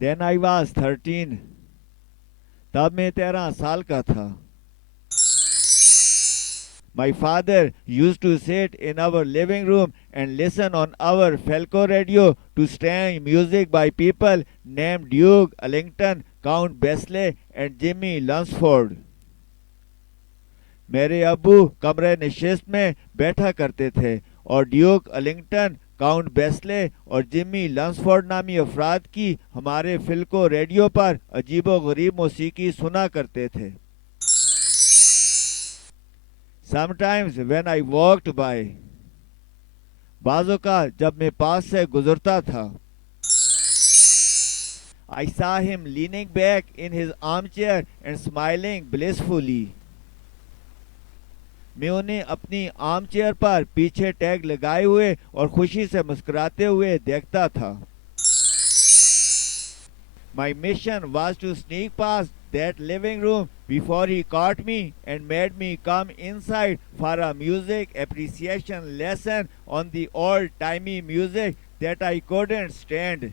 Then I was 13. तब मैं 13 साल का था. My father used to sit in our living room and listen on our Falco radio to strange music by people named Duke Ellington, Count Basie and Jimmy Lunsford. मेरे अब्बू कमरे निशिस्त में बैठा करते थे और ड्यूक अलिंगटन, काउंट बेस्ले और Jimmy लंसफोर्ड नामी अफराद की हमारे फिल्को रेडियो पर अजीबो गरीब मौसीकी सुना करते थे. Sometimes when I walked by, बाज़ों का जब मैं पास से गुजरता था, I saw him leaning back in his armchair and smiling blissfully. मैं उन्हें अपनी आर्म चेयर पर पीछे टैग लगाए हुए और खुशी से मुस्कुराते हुए देखता था. My mission was to sneak past that living room before he caught me and made me come inside for a music appreciation lesson on the old-timey music that I couldn't stand.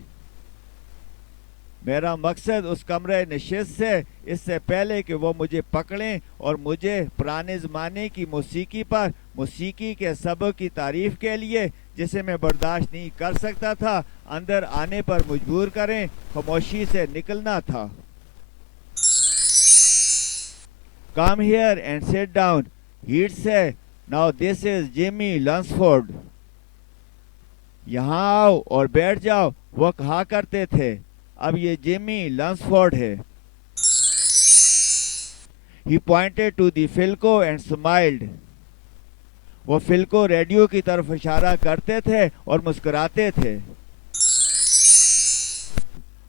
मेरा मकसद उस कमरे नशिस्त से इससे पहले कि वो मुझे पकड़ें और मुझे पुराने ज़माने की मौसीकी पर मौसीकी के सबक की तारीफ़ के लिए जिसे मैं बर्दाश्त नहीं कर सकता था अंदर आने पर मजबूर करें, खामोशी से निकलना था. Come here and sit down, he'd say. Now this is Jimmy Lunsford. यहाँ आओ और बैठ जाओ, वो कहा करते थे. अब ये जिमी लंसफोर्ड है. He pointed to the Philco and smiled. वो फिल्को रेडियो की तरफ इशारा करते थे और मुस्कुराते थे.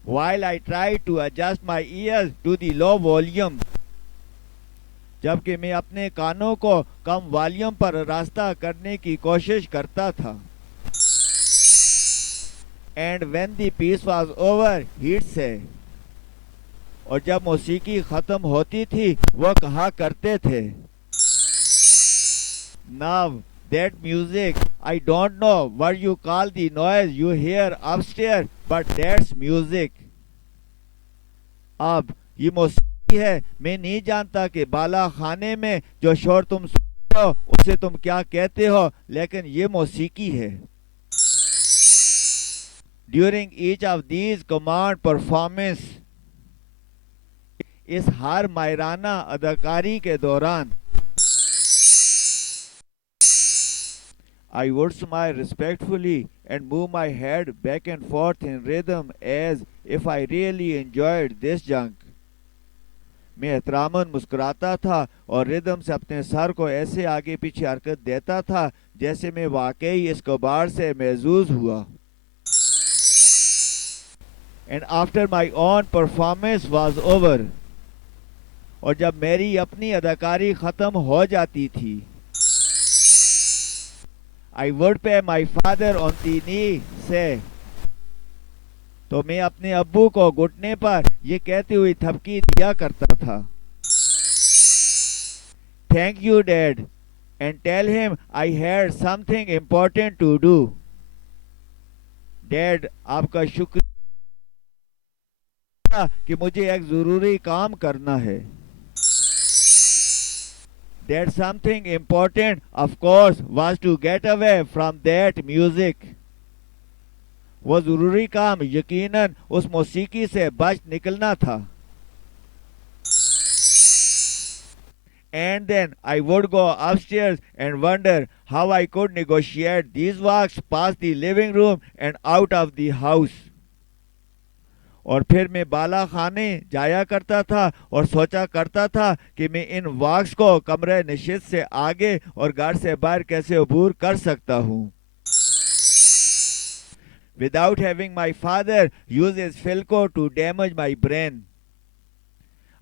While I tried to adjust my ears to the low volume. जबकि मैं अपने कानों को कम वॉल्यूम पर रास्ता करने की कोशिश करता था. And when the piece was over, he'd say. और जब मौसीकी खत्म होती थी वो कहा करते थे. Now that music, I don't know what you call the noise you hear upstairs, but that's music. अब ये मौसीकी है. मैं नहीं जानता कि बाला खाने में जो शोर तुम सुनते हो उसे तुम क्या कहते हो, लेकिन ये मौसीकी है. During each of these command performance, इस हर मायराना अदाकारी के दौरान I would smile respectfully and move my head back and forth in rhythm as if I really enjoyed this junk. मैं एहतरामन मुस्कुराता था और रिदम से अपने सर को ऐसे आगे पीछे हरकत देता था जैसे मैं वाकई इस कबाड़ से महजूज हुआ. And after my own performance was over, और जब मेरी अपनी अदाकारी खत्म हो जाती थी, I would pay my father on the knee say, तो मैं अपने अब्बू को घुटने पर ये कहती हुई थपकी दिया करता था. Thank you, Dad, and tell him I had something important to do. Dad, आपका शुक्रिया कि मुझे एक जरूरी काम करना है. That something important, of course, was to get away from that music. वो जरूरी काम यकीनन उस मौसीकी से बच निकलना था. And then I would go upstairs and wonder how I could negotiate these walks past the living room and out of the house. और फिर मैं बाला खाने जाया करता था और सोचा करता था कि मैं इन वॉक्स को कमरे नशिस्त से आगे और घर से बाहर कैसे अबूर कर सकता हूँ. Without having my father use his Philco to damage my brain.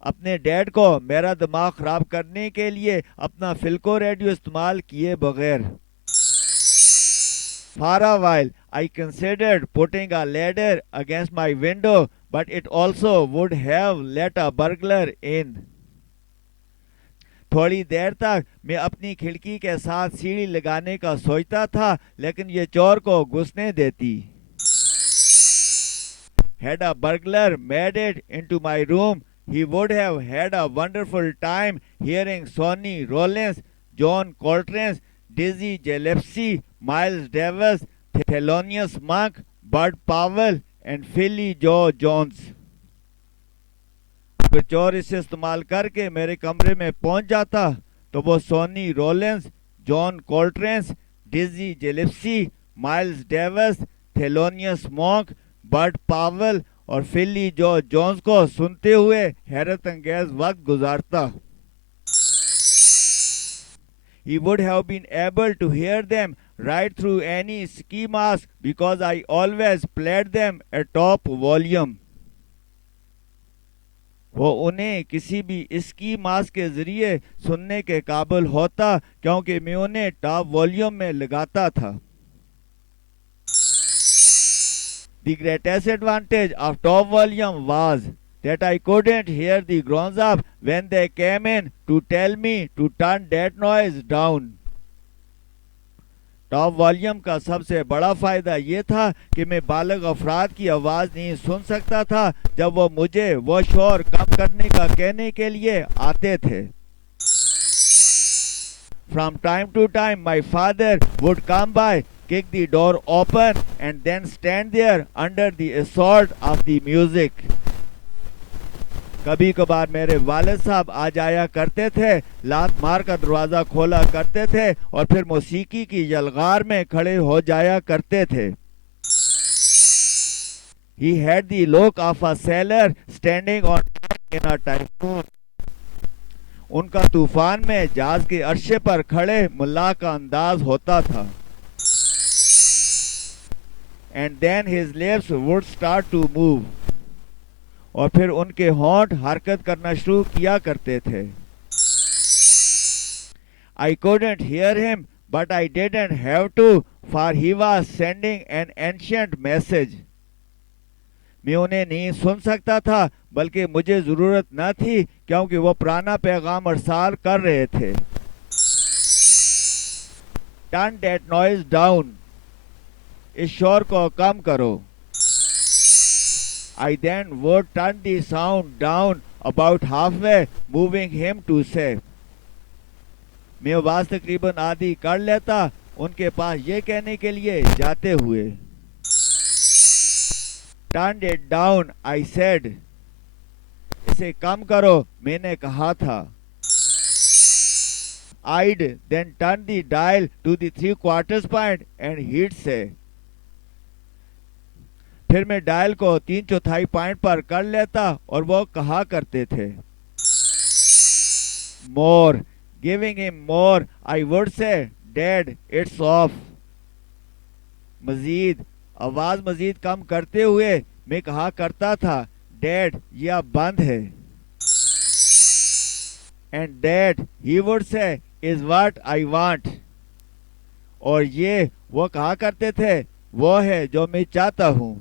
अपने डैड को मेरा दिमाग खराब करने के लिए अपना फिल्को रेडियो इस्तेमाल किए बगैर. For a while, I considered putting a ladder against my window, but it also would have let a burglar in. थोड़ी देर तक मैं अपनी खिड़की के साथ सीढ़ी लगाने का सोचता था, लेकिन ये चोर को घुसने देती. had a burglar made it into my room, he would have had a wonderful time hearing Sonny Rollins, John Coltrane, Dizzy Gillespie, Miles Davis, Thelonious Monk, Bud Powell and Philly Joe Jones. अगर चोर इसे इस्तेमाल करके मेरे कमरे में पहुंच जाता तो वो सोनी रोलेंस, जॉन कोल्ट्रेंस, डिजी जिलेप्सी, माइल्स डेविस, थेलोनियस मॉन्क, बर्ड पावल और फिली जो जोन्स को सुनते हुए हैरत अंगेज वक्त गुजारता. He would have been able to hear them right through any ski mask because I always played them at top volume. वो उन्हें किसी भी स्की मास्क के जरिए सुनने के काबिल होता क्योंकि मैं उन्हें टॉप वॉल्यूम में लगाता था. The greatest advantage of top volume was that I couldn't hear the grown ups when they came in to tell me to turn that noise down. Top volume का सबसे बड़ा फायदा ये था कि मैं बालग अफराद की आवाज़ नहीं सुन सकता था जब वो मुझे वो शोर कम करने का कहने के लिए आते थे. From time to time my father would come by, kick the door open and then stand there under the assault of the music. कभी कभार मेरे वालिद साहब आ जाया करते थे, लात मार कर दरवाज़ा खोला करते थे और फिर मौसीकी की यलगार में खड़े हो जाया करते थे. He had the look of a sailor standing on in a typhoon. उनका तूफान में जहाज के अर्शे पर खड़े मुल्ला का अंदाज होता था. And then his lips would start to move. और फिर उनके होंठ हरकत करना शुरू किया करते थे. I couldn't hear him, but I didn't have to, for he was sending an ancient message. मैं उन्हें नहीं सुन सकता था बल्कि मुझे जरूरत न थी क्योंकि वो पुराना पैगाम अरसाल कर रहे थे. Turn that noise down. इस शोर को कम करो. I then would turn the sound down about halfway, moving him to say. मैं आवाज तकरीबन आधी कर लेता उनके पास ये कहने के लिए जाते हुए. Turn it down, I said. इसे कम करो, मैंने कहा था. I'd then turn the dial to the 3/4 point and he'd say. फिर मैं डायल को 3/4 पॉइंट पर कर लेता और वो कहा करते थे. More, giving him more, I would say, Dad, it's off. मजीद, आवाज मजीद कम करते हुए मैं कहा करता था, डैड ये अब बंद है. And that, he would say, is what I want. और ये वो कहा करते थे वो है जो मैं चाहता हूँ.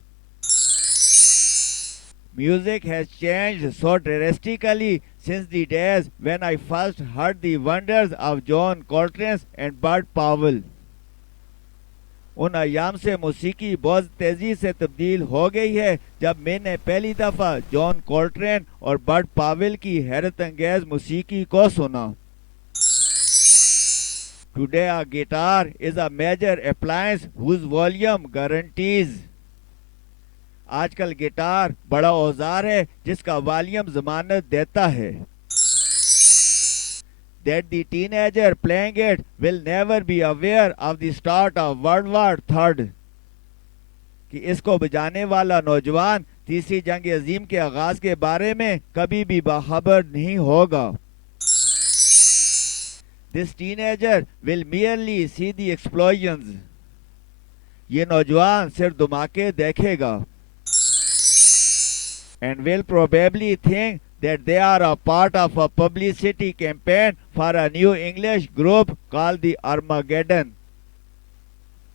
Music has changed so drastically since the days when I first heard the wonders of John Coltrane and Bud Powell. उन अयाम से मौसीकी बहुत तेजी से तब्दील हो गई है जब मैंने पहली दफा जॉन कोल्ट्रेन और बर्ड पावेल की हैरत अंगेज मौसीकी को सुना. Today a guitar is a major appliance whose volume guarantees. आजकल गिटार बड़ा औजार है जिसका वॉल्यूम जमानत देता है. That the teenager playing it will never be aware of the start of World War III. कि इसको बजाने वाला नौजवान तीसरी जंग अजीम के आगाज के बारे में कभी भी बाखबर नहीं होगा. This teenager will merely see the explosions. ये नौजवान सिर्फ धमाके देखेगा. And will probably think that they are a part of a publicity campaign for a new English group called the Armageddon.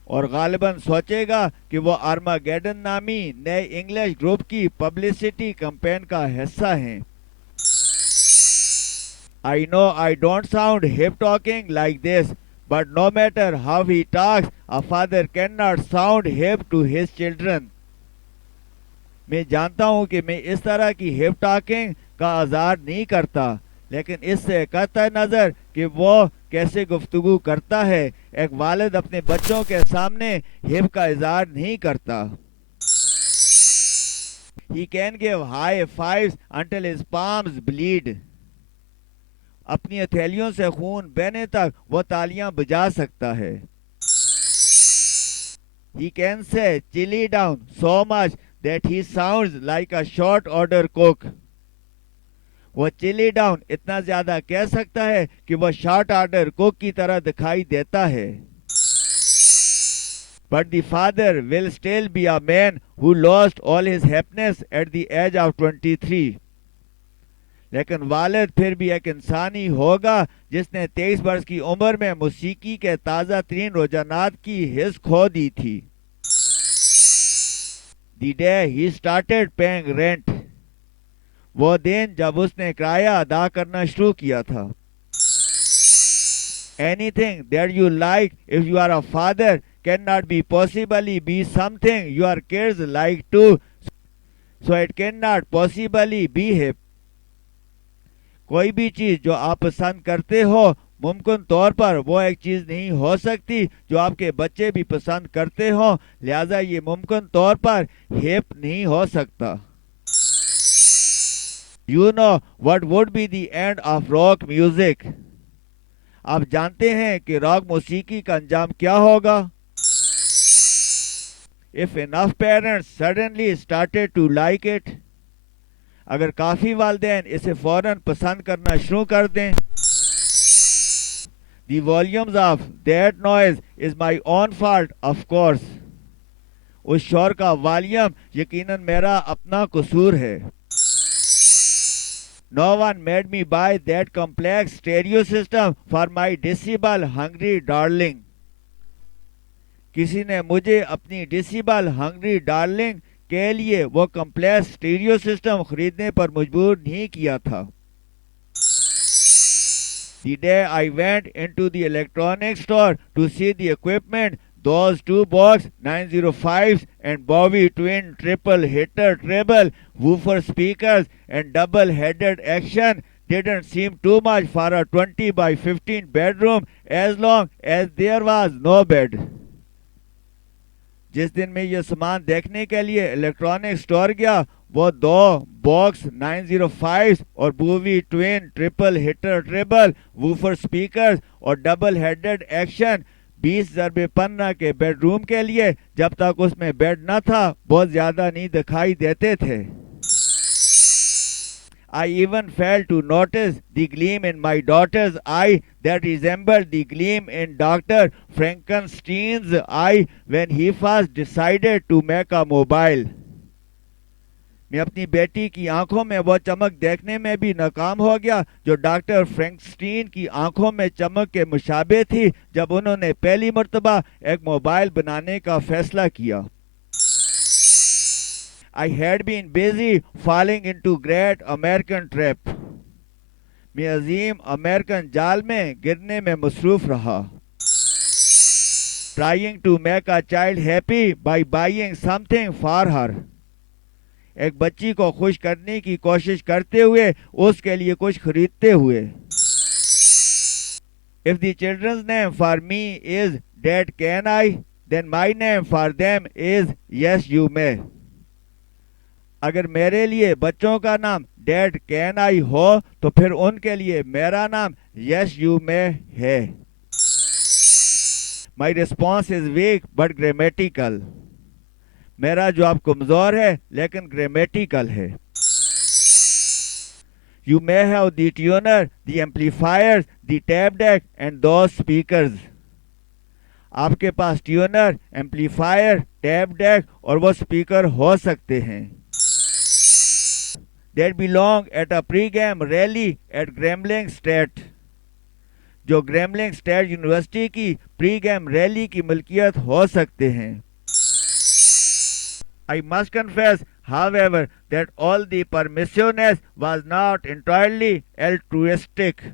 और गालिबन सोचेगा कि वो आर्मागेडन नामी नए इंग्लिश ग्रुप की पब्लिसिटी कैंपेन का हिस्सा हैं. I know I don't sound hip talking like this, but no matter how he talks, a father cannot sound hip to his children. मैं जानता हूँ कि मैं इस तरह की हिप टॉकिंग का आज़ार नहीं करता, लेकिन इससे कतई नज़र कि वो कैसे गुफ्तगू करता है, एक वालिद अपने बच्चों के सामने हिप का इज़हार नहीं करता। He can give high fives until his palms bleed. अपनी हथेलियों से खून बहने तक वो तालियां बजा सकता है। He can say chili down so much that he sounds like a short order cook. वो चिली डाउन इतना ज्यादा कह सकता है कि वो शॉर्ट ऑर्डर कुक की तरह दिखाई देता है। But the father will still be a man who lost all his happiness at the age of 23. लेकिन वालिद फिर भी एक इंसान ही होगा जिसने 23 वर्ष की उम्र में मौसीकी के ताज़ा तरीन रुझानात की हिस्स खो दी थी। The day he started paying rent. वो दिन जब उसने किराया अदा करना शुरू किया था। Anything that you like if you are a father cannot be possibly be something your kids like too, so it cannot possibly be hip. कोई भी चीज जो आप पसंद करते हो मुमकिन तौर पर वो एक चीज नहीं हो सकती जो आपके बच्चे भी पसंद करते हो, लिहाजा ये मुमकिन तौर पर हिप नहीं हो सकता। You know what would be the end of rock music? आप जानते हैं कि रॉक मौसीकी का अंजाम क्या होगा? If enough parents suddenly started to like it, अगर काफी वालिदैन इसे फौरन पसंद करना शुरू कर दें। The volumes of that noise is my own fault, of course. उस शोर का वॉल्यूम यकीनन मेरा अपना कसूर है। No one made me buy that complex stereo system for my decibel hungry darling. किसी ने मुझे अपनी डिसिबल हंग्री डार्लिंग के लिए वो कम्प्लेक्स स्टीरियो सिस्टम खरीदने पर मजबूर नहीं किया था। The day I went into the electronics store to see the equipment, those two Box 905s and Bowie twin triple hitter treble woofer speakers and double-headed action didn't seem too much for a 20 by 15 bedroom as long as there was no bed. जिस दिन मैं ये सामान देखने के लिए electronic store गया, वो दो बॉक्स 905 और बूवी twin triple hitter treble woofer speakers और डबल हेडेड एक्शन 20x15 के बेडरूम के लिए जब तक उसमें बेड न था बहुत ज्यादा नहीं दिखाई देते थे। I even failed to notice the gleam in my daughter's eye that resembled the gleam in Dr. Frankenstein's eye when he first decided to make a mobile. मैं अपनी बेटी की आंखों में वो चमक देखने में भी नाकाम हो गया जो डॉक्टर फ्रैंकस्टीन की आंखों में चमक के मुशाबे थी जब उन्होंने पहली मर्तबा एक मोबाइल बनाने का फैसला किया। I had been busy falling into great American trap. मैं अजीम अमेरिकन जाल में गिरने में मसरूफ रहा। Trying to make a child happy by buying something for her. एक बच्ची को खुश करने की कोशिश करते हुए उसके लिए कुछ खरीदते हुए। If the children's name for me is Dad Can I, then my name for them is Yes You May. अगर मेरे लिए बच्चों का नाम डैड कैन आई हो तो फिर उनके लिए मेरा नाम यस यू मे है। My response is weak but grammatical. मेरा जवाब कमजोर है लेकिन ग्रामेटिकल है। You may have the tuner, the amplifiers, the tap deck and those speakers. आपके पास ट्यूनर, एम्पलीफायर, टैप डेक और वो स्पीकर हो सकते हैं। That belong at a pre-game rally at Grambling State, जो ग्रैमलिंग स्टेट यूनिवर्सिटी की प्री गेम रैली की मलकियत हो सकते हैं। I must confess, however, that all the permissiveness was not entirely altruistic.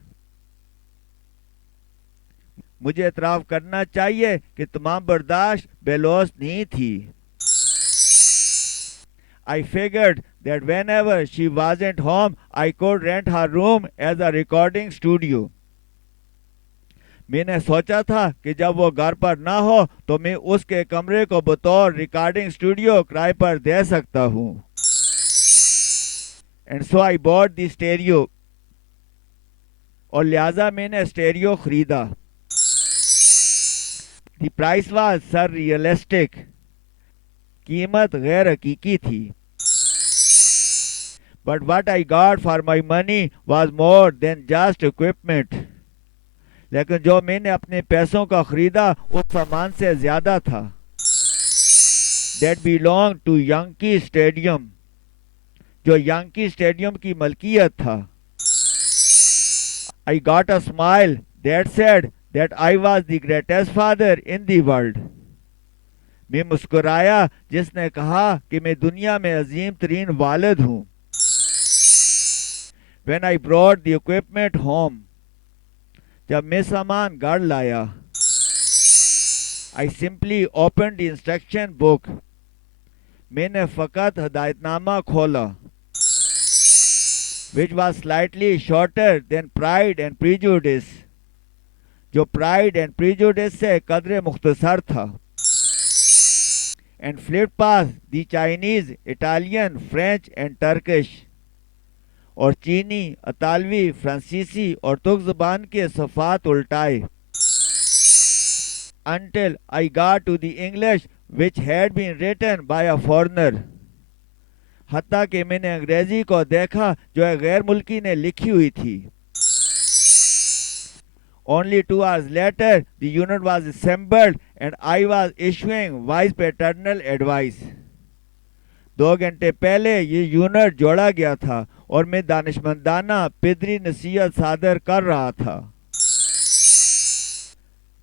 मुझे एतराफ़ करना चाहिए कि तमाम बर्दाश्त बेलौस नहीं थी। I figured that whenever she wasn't home, I could rent her room as a recording studio. मैंने सोचा था कि जब वो घर पर ना हो तो मैं उसके कमरे को बतौर रिकॉर्डिंग स्टूडियो किराए पर दे सकता हूँ. And so I bought the stereo. और लिहाजा मैंने स्टेरियो खरीदा. The price was surrealistic. कीमत गैर हकीकी थी. But what I got for my money was more than just equipment. लेकिन जो मैंने अपने पैसों का खरीदा उस सामान से ज्यादा था. That belonged to Yankee Stadium. जो यांकी स्टेडियम की मलकियत था. I got a smile that said that I was the greatest father in the world. मैं मुस्कुराया जिसने कहा कि मैं दुनिया में अजीम तरीन वालिद हूँ. When I brought the equipment home, जब मैं सामान घर लाया, I simply opened the instruction book. मैंने फ़कत हदायतनामा खोला, which was slightly shorter than Pride and Prejudice, जो Pride and Prejudice से कदरे मुख्तसर था. And flipped past the Chinese, Italian, French and Turkish, और चीनी, अतालवी, फ्रांसीसी और तुर्क ज़बान के सफ़ात उल्टाए. Until I got to the English which had been written by a foreigner. हत्ता कि मैंने अंग्रेजी को देखा जो एक गैर मुल्की ने लिखी हुई थी. Only 2 hours later, the unit was assembled and I was issuing wise paternal advice. 2 घंटे पहले ये यूनिट जोड़ा गया था और मैं दानिशमंदाना पिदरी नसीहत सादर कर रहा था.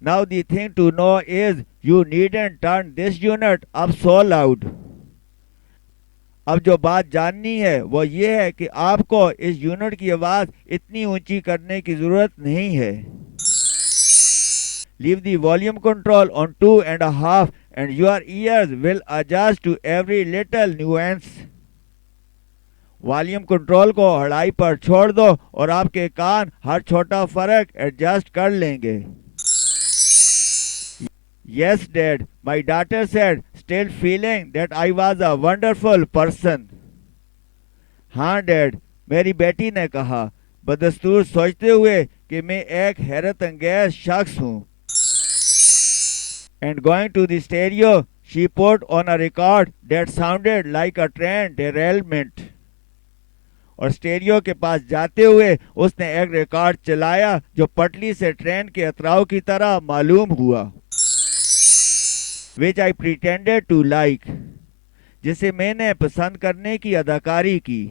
Now the thing to know is you needn't turn this unit up so loud. अब जो बात जाननी है वो ये है कि आपको इस यूनिट की आवाज़ इतनी ऊंची करने की ज़रूरत नहीं है. Leave the volume control on 2.5 and your ears will adjust to every little nuance. Volume control को अढ़ाई पर छोड़ दो और आपके कान हर छोटा फर्क एडजस्ट कर लेंगे. Yes, Dad, my daughter said, still feeling that I was a wonderful person. हाँ डैड, मेरी बेटी ने कहा, बदस्तूर सोचते हुए कि मैं एक हैरत अंगेज शख्स हूँ. And going to the stereo, she put on a record that sounded like a train derailment. और स्टेरियो के पास जाते हुए उसने एक रिकॉर्ड चलाया जो पटली से ट्रेन के अतराव की तरह मालूम हुआ. Which I pretended to like, जिसे मैंने पसंद करने की अदाकारी की.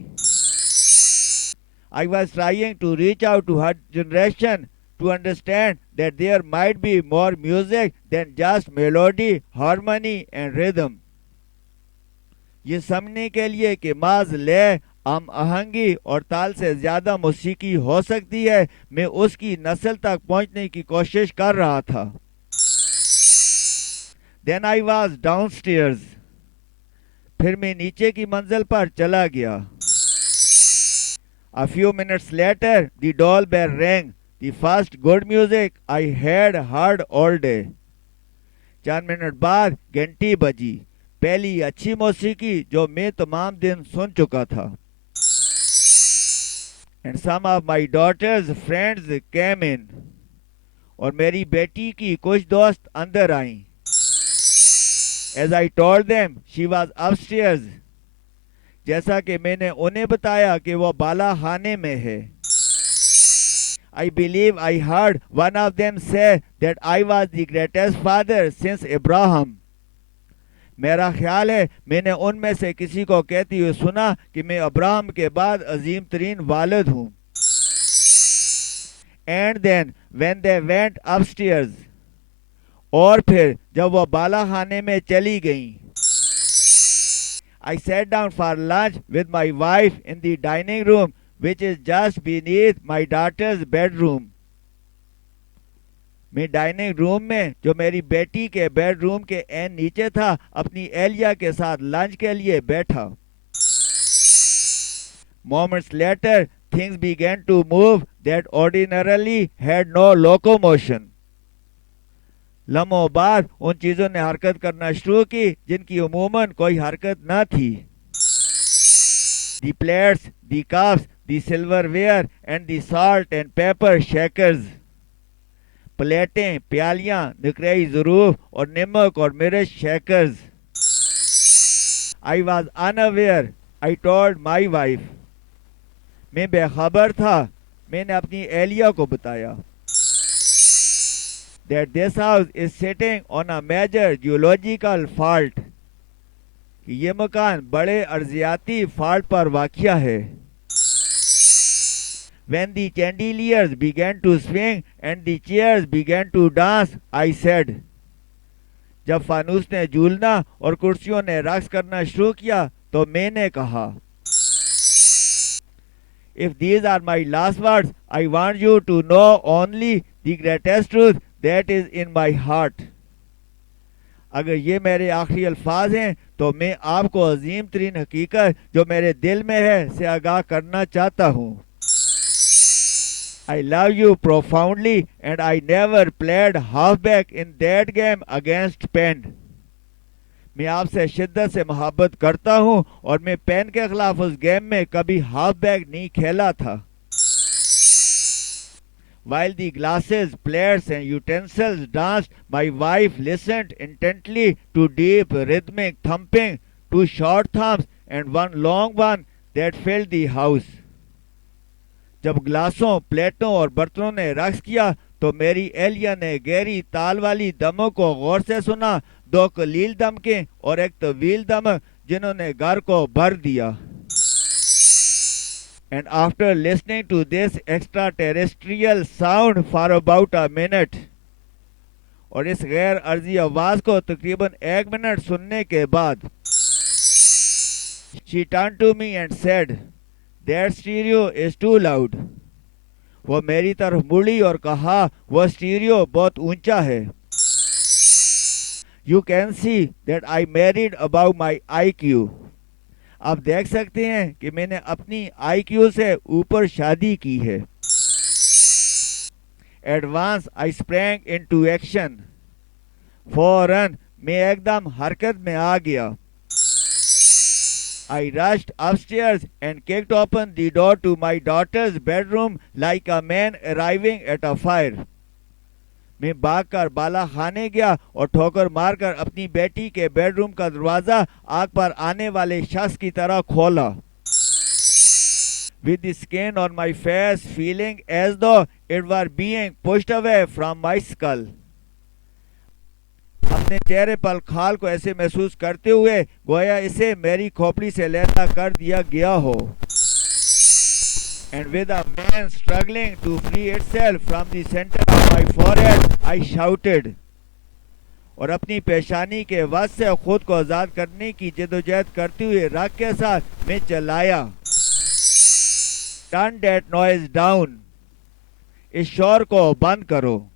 I was trying to reach out to her generation to understand that there might be more music than just melody, harmony and rhythm. ये समझने के लिए कि माज ले हम आहंगी और ताल से ज्यादा मौसीकी हो सकती है, मैं उसकी नस्ल तक पहुंचने की कोशिश कर रहा था. Then I was downstairs. फिर मैं नीचे की मंजिल पर चला गया. A few minutes later, the doorbell rang. The first good music I had heard all day. 4 minute बाद घंटी बजी. पहली अच्छी मौसीकी जो मैं तमाम दिन सुन चुका था. And some of my daughter's friends came in. और मेरी बेटी की कुछ दोस्त अंदर आईं. As I told them, she was upstairs. जैसा कि मैंने उन्हें बताया कि वो बाला खाने में है. I believe I heard one of them say that I was the greatest father since Abraham. मेरा ख्याल है मैंने उनमें से किसी को कहती हुए सुना कि मैं अब्राहम के बाद अजीम तरीन वालिद हूँ. And then when they went upstairs, और फिर जब वो बाला खाने में चली गईं, I sat down for lunch with my wife in the dining room, which is just beneath my daughter's bedroom. मैं डाइनिंग रूम में जो मेरी बेटी के बेडरूम के एन नीचे था अपनी एलिया के साथ लंच के लिए बैठा. Moments later, things began to move that ordinarily had no locomotion. लम्हों बाद उन चीजों ने हरकत करना शुरू की जिनकी उमूमन कोई हरकत न थी. The plates, the cups, the silverware and the salt and pepper shakers. प्लेटें, प्यालियां, निकराई ज़रूफ और नमक और मिर्च shakers. I was unaware. I told my wife. मैं बेखबर था. मैंने अपनी एहलिया को बताया. That this house is sitting on a major geological fault. कि ये मकान बड़े अर्जियाती फाल्ट पर वाक़िया है. When the chandeliers began to swing and the chairs began to dance, I said. जब फानूस ने झूलना और कुर्सियों ने रक्स करना शुरू किया तो मैंने कहा. If these are my last words, I want you to know only the greatest truth that is in my heart. अगर ये मेरे आखिरी अल्फाज हैं तो मैं आपको अजीम तरीन हकीकत जो मेरे दिल में है से आगाह करना चाहता हूँ. I love you profoundly and I never played halfback in that game against Penn. मैं आपसे शिद्दत से मोहब्बत करता हूँ और मैं पेन के खिलाफ उस गेम में कभी हाफबैक नहीं खेला था. While the glasses, plates and utensils danced, my wife listened intently to deep rhythmic thumping, two short thumps and one long one that filled the house. जब ग्लासों, प्लेटों और बर्तनों ने रक्स किया तो मेरी एहलिया ने गहरी ताल वाली दमों को गौर से सुना. दो कलील दमके और एक तवील दमक जिन्होंने घर को भर दिया. And after listening to this extraterrestrial sound for about a minute, और इस गैर अर्जी आवाज को तकरीबन 1 मिनट सुनने के बाद, she turned to me and said, that stereo is too loud. वो मेरी तरफ मुड़ी और कहा वह स्टीरियो बहुत ऊंचा है. You can see that I married above my IQ. आप देख सकते हैं कि मैंने अपनी IQ से ऊपर शादी की है. At once I sprang into action. फौरन मैं एकदम हरकत में आ गया. I rushed upstairs and kicked open the door to my daughter's bedroom like a man arriving at a fire. मैं भागकर बाला खाने गया और ठोकर मारकर अपनी बेटी के बेडरूम का दरवाजा आग पर आने वाले शख्स की तरह खोला. With the skin on my face feeling as though it were being pushed away from my skull. अपने चेहरे पर खाल को ऐसे महसूस करते हुए गोया इसे मेरी खोपड़ी से लैला कर दिया गया हो. And with a man struggling to free itself from the center of my forehead, I shouted. और अपनी पेशानी के वश से खुद को आजाद करने की जदोजहद करते हुए राग के साथ मैं चलाया. Turn that noise down. इस शोर को बंद करो.